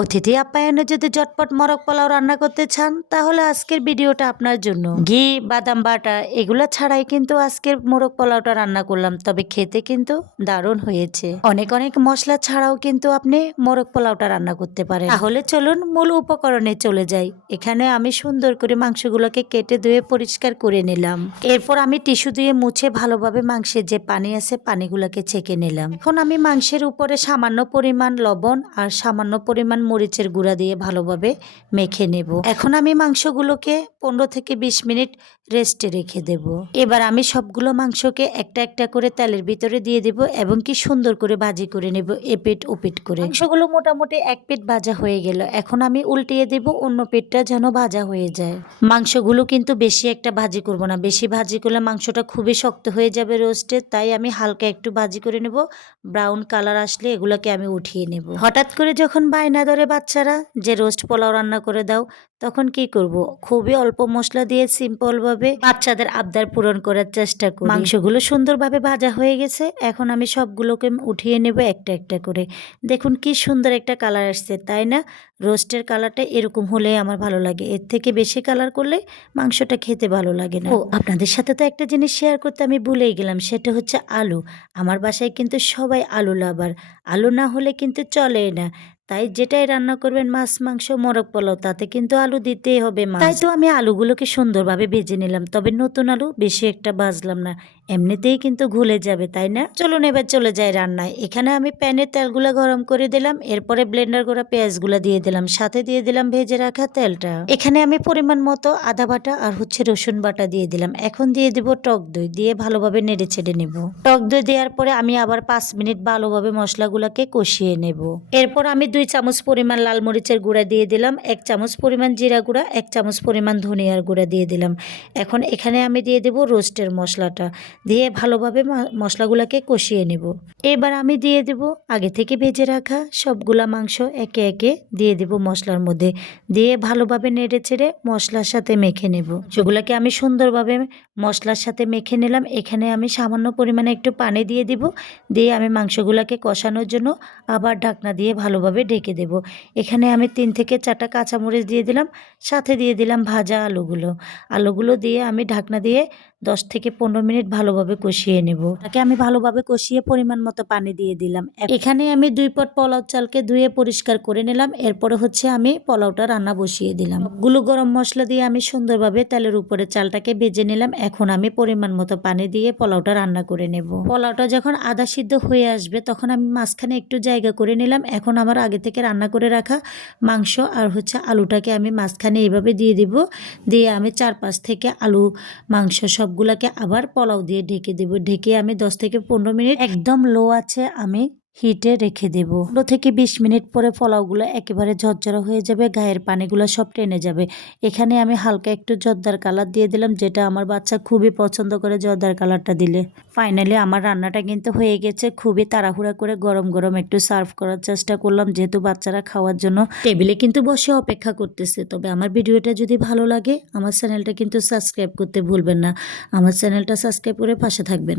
অতিথি আপ্যায়নে যদি ঝটপট মোরগ পোলাও রান্না করতে চান তাহলে আজকের ভিডিওটা আপনার জন্য। ঘি, বাদাম বাটা এগুলা ছাড়াই কিন্তু আজকের মোরগ পোলাওটা রান্না করলাম, তবে খেতে কিন্তু দারুণ হয়েছে। অনেক অনেক মশলা ছাড়াও কিন্তু আপনি মোরগ পোলাওটা রান্না করতে পারেন। তাহলে চলুন মূল উপকরণে চলে যাই। এখানে আমি সুন্দর করে মাংসগুলোকে কেটে ধুয়ে পরিষ্কার করে নিলাম। এরপর আমি টিস্যু দিয়ে মুছে ভালোভাবে মাংসের যে পানি আছে পানিগুলোকে ছেঁকে নিলাম। এখন আমি মাংসের উপরে সামান্য পরিমাণ লবণ আর সামান্য পরিমাণ মরিচের গুঁড়া দিয়ে ভালোভাবে মেখে নেব। এখন আমি মাংসগুলোকে 15 থেকে 20 মিনিট রেস্টে রেখে দেব। এবার আমি সবগুলো মাংসকে একটা একটা করে তেলের ভিতরে দিয়ে দেব এবং কি সুন্দর করে ভাজি করে নেব, এপিট ওপিট করে। মাংসগুলো মোটামুটি এক পিঠ ভাজা হয়ে গেল। এখন আমি উল্টিয়ে দেব, অন্য পিঠটা যেন ভাজা হয়ে যায়। মাংসগুলো কিন্তু বেশি একটা ভাজি করব না, বেশি ভাজি করলে মাংসটা খুবই শক্ত হয়ে যাবে রোস্টে, তাই আমি হালকা একটু ভাজি করে নেব। ব্রাউন কালার আসলে এগুলোকে আমি উঠিয়ে নেব। হঠাৎ করে যখন বায়না ধরে বাচ্চারা যে রোস্ট পোলাও রান্না করে দাও, তখন কি করব, খুবই অল্প মশলা দিয়ে সিম্পল ভাবে বাচ্চাদের আবদার পূরণ করার চেষ্টা করি। মাংসগুলো সুন্দরভাবে ভাজা হয়ে গেছে। এখন আমি সবগুলোকে উঠিয়ে নেব একটা একটা করে। দেখুন কি সুন্দর একটা কালার আসছে, তাই না? রোস্টের কালারটা এরকম হলে আমার ভালো লাগে, এর থেকে বেশি কালার করলে মাংসটা খেতে ভালো লাগে না। ও আপনাদের সাথে তো একটা জিনিস শেয়ার করতে আমি ভুলেই গেলাম, সেটা হচ্ছে আলু। আমার বাসায় কিন্তু সবাই আলু লাভার, আলু না হলে কিন্তু চলে না। তাই যেটাই রান্না করবেন, মাছ, মাংস, মোরগ পোলাও, তাতে কিন্তু আলু দিতেই হবে। তাই তো আমি আলুগুলোকে সুন্দরভাবে ভেজে নিলাম, তবে নতুন আলু বেশি একটা ভাজলাম না, এমনিতেই কিন্তু ঘুলে যাবে, তাই না? চলুন এবার চলে যাই রান্নায়। এখানে আমি প্যানে তেলগুলো গরম করে দিলাম, এরপরে ব্লেন্ডার করা পেঁয়াজগুলো দিয়ে দিলাম, সাথে দিয়ে দিলাম ভেজে রাখা তেলটা। এখানে আমি পরিমাণ মতো আদা বাটা আর রসুন বাটা দিয়ে দিলাম। এখন দিয়ে দিব টক দই, দিয়ে ভালোভাবে নেড়ে ছেড়ে নেব। টক দই দেওয়ার পরে আমি আবার 5 মিনিট ভালোভাবে মশলাগুলোকে কষিয়ে নেব। এরপর আমি 2 চামচ পরিমাণ লাল মরিচের গুঁড়া দিয়ে দিলাম, 1 চামচ পরিমাণ জিরা গুঁড়া, 1 চামচ পরিমাণ ধনিয়ার গুঁড়া দিয়ে দিলাম। এখন এখানে আমি দিয়ে দেব রোস্টের মশলাটা, দিয়ে ভালোভাবে মশলাগুলোকে কষিয়ে নেব। এবার আমি দিয়ে দেব আগে থেকে ভেজে রাখা সবগুলা মাংস, একে একে দিয়ে দেব মশলার মধ্যে, দিয়ে ভালোভাবে নেড়ে ছেড়ে মশলার সাথে মেখে নেব। সেগুলোকে আমি সুন্দরভাবে মশলার সাথে মেখে নিলাম। এখানে আমি সামান্য পরিমাণে একটু পানি দিয়ে দিব, দিয়ে আমি মাংসগুলোকে কষানোর জন্য আবার ঢাকনা দিয়ে ভালোভাবে ঢেকে দেব। এখানে আমি 3 থেকে 4টা কাঁচামরিচ দিয়ে দিলাম, সাথে দিয়ে দিলাম ভাজা আলুগুলো দিয়ে আমি ঢাকনা দিয়ে 10 থেকে 15 মিনিট ভালোভাবে কষিয়ে নেব। তাকে আমি ভালোভাবে কষিয়ে পরিমাণ মতো পানি দিয়ে দিলাম। এখানে আমি 2 পট পোলাও চালকে ধুয়ে পরিষ্কার করে নিলাম। এরপরে হচ্ছে আমি পোলাওটা রান্না বসিয়ে দিলাম। সবগুলো গরম মশলা দিয়ে আমি সুন্দরভাবে তেলের উপরে চালটাকে ভেজে নিলাম। এখন আমি পরিমাণ মতো পানি দিয়ে পোলাওটা রান্না করে নেব। পোলাওটা যখন আধা সিদ্ধ হয়ে আসবে, তখন আমি মাঝখানে একটু জায়গা করে নিলাম। এখন আমার আগে থেকে রান্না করে রাখা মাংস আর আলুটাকে আমি মাঝখানে এইভাবে দিয়ে দিব, দিয়ে আমি 4-5 থেকে আলু মাংস সবগুলাকে আবার পোলাও দিয়ে ঢেকে দেব। ঢেকে আমি 10 থেকে 15 মিনিট একদম লো আছে আমি হিটে রেখে দেব। 15 থেকে 20 মিনিট পরে পোলাওগুলো একেবারে ঝরঝরা হয়ে যাবে, গায়ের পানিগুলো সব টেনে যাবে। এখানে আমি হালকা একটু জর্দার কালার দিয়ে দিলাম, যেটা আমার বাচ্চা খুবই পছন্দ করে জর্দার কালারটা দিলে। ফাইনালি আমার রান্নাটা কিন্তু হয়ে গেছে। খুবই তাড়াহুড়া করে গরম গরম একটু সার্ভ করার চেষ্টা করলাম, যেহেতু বাচ্চারা খাওয়ার জন্য টেবিলে কিন্তু বসে অপেক্ষা করতেছে। তবে আমার ভিডিওটা যদি ভালো লাগে, আমার চ্যানেলটা কিন্তু সাবস্ক্রাইব করতে ভুলবেন না। আমার চ্যানেলটা সাবস্ক্রাইব করে পাশে থাকবেন।